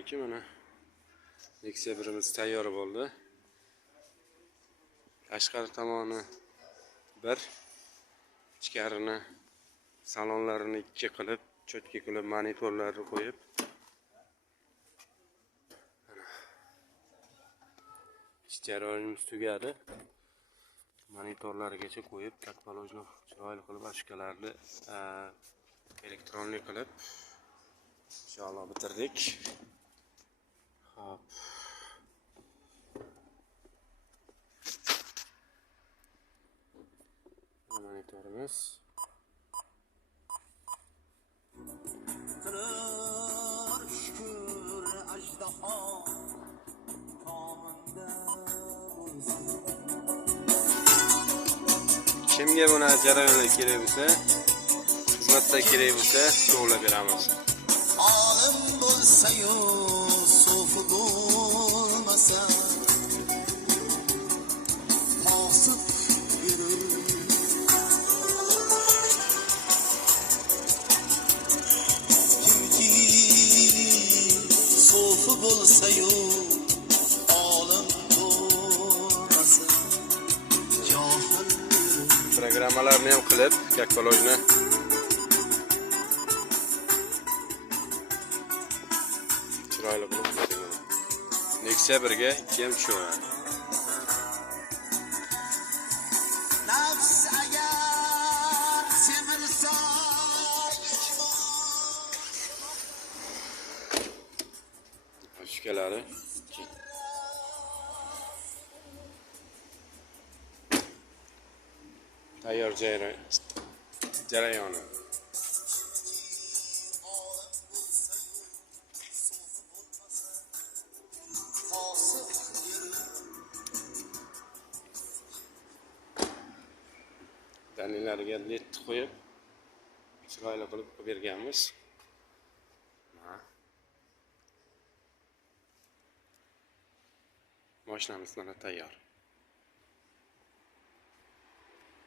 alaykum. Mana Nexia 1imiz tayyor bo'ldi. Tashqari tomoni bir, ichkarini salonlarini ikki qilib, cho'tka qilib monitorlarni qo'yib, ish jarayonimiz tugadi. Monitorlargacha qo'yib, kattalojni chiroyli qilib, ashkalarni elektronli qilib inshaalloh bitirdik. Hop. Monitorimiz kimga buni jarayonlar kerak bo'lsa, xizmatda kerak bo'lsa, to'g'rilab beramiz. Olim bo'lsa-yu, so'fi bo'lmasa, mosib yurur. Kimki so'fi bo'lsa-yu, olim bo'lmasa, johil yurur. Programmalarni ham qilib, kattalojni chiroyli qilib bitirdik. Nexia 1ga 2 ham tushadi. Nafs agar semirsa, Ashkalari tayyor jarayoni. Dalillarga led qo'yib, chiroyli qilib berganmiz. Mashinamiz mana tayyor.